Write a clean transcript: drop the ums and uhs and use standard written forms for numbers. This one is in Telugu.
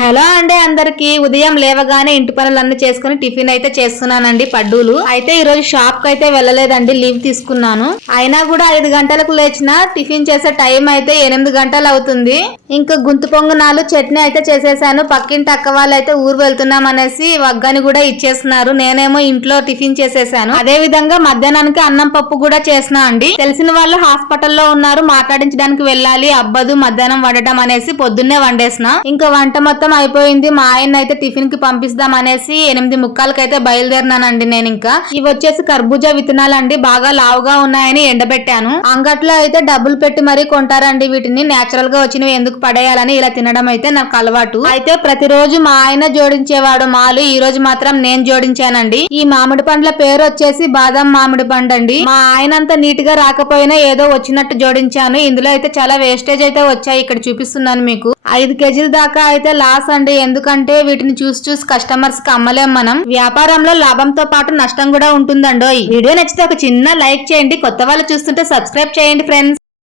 హలో అండి, అందరికి ఉదయం లేవగానే ఇంటి పనులన్నీ చేసుకుని టిఫిన్ అయితే చేస్తున్నానండి. పడ్డూలు అయితే ఈ రోజు షాప్ కి అయితే వెళ్ళలేదండి, లీవ్ తీసుకున్నాను. అయినా కూడా 5 గంటలకు లేచిన టిఫిన్ చేసే టైం అయితే 8 గంటలు అవుతుంది. ఇంకా గుంతు పొంగనాలు చట్నీ అయితే చేసేసాను. పక్కింటి అక్క వాళ్ళు అయితే ఊరు వెళ్తున్నాం అనేసి వగ్గాని కూడా ఇచ్చేస్తున్నారు. నేనేమో ఇంట్లో టిఫిన్ చేసేసాను. అదే విధంగా మధ్యాహ్నానికి అన్నం పప్పు కూడా చేసినా అండి. తెలిసిన వాళ్ళు హాస్పిటల్లో ఉన్నారు, మాట్లాడించడానికి వెళ్ళాలి, అబ్బదు మధ్యాహ్నం వండటం అనేసి పొద్దున్నే వండేసిన. ఇంకా వంట మొత్తం అయిపోయింది. మా ఆయన అయితే టిఫిన్ కి పంపిస్తాం అనేసి 8:45 అయితే బయలుదేరినానండి. నేను ఇంకా ఇవి వచ్చేసి కర్బూజా విత్తనాలండి, బాగా లావుగా ఉన్నాయని ఎండబెట్టాను. అంగట్లో అయితే డబ్బులు పెట్టి మరీ కొంటారండి వీటిని. నేచురల్ గా వచ్చినవి ఎందుకు పడేయాలని ఇలా తినడం అయితే నాకు అలవాటు. అయితే ప్రతిరోజు మా ఆయన జోడించేవాడు మాలు, ఈ రోజు మాత్రం నేను జోడించానండి. ఈ మామిడి పండ్ల పేరు వచ్చేసి బాదం మామిడి పండు అండి. మా ఆయన అంత నీట్ గా రాకపోయినా ఏదో వచ్చినట్టు జోడించాను. ఇందులో అయితే చాలా వేస్టేజ్ అయితే వచ్చాయి, ఇక్కడ చూపిస్తున్నాను మీకు. 5 కేజీల దాకా అయితే లాస్ అండి. ఎందుకంటే వీటిని చూసి కస్టమర్స్ కి అమ్మలేం మనం. వ్యాపారంలో లాభంతో పాటు నష్టం కూడా ఉంటుందండోయ్. వీడియో నచ్చితే ఒక చిన్న లైక్ చేయండి. కొత్త వాళ్ళు చూస్తుంటే సబ్స్క్రైబ్ చేయండి ఫ్రెండ్స్.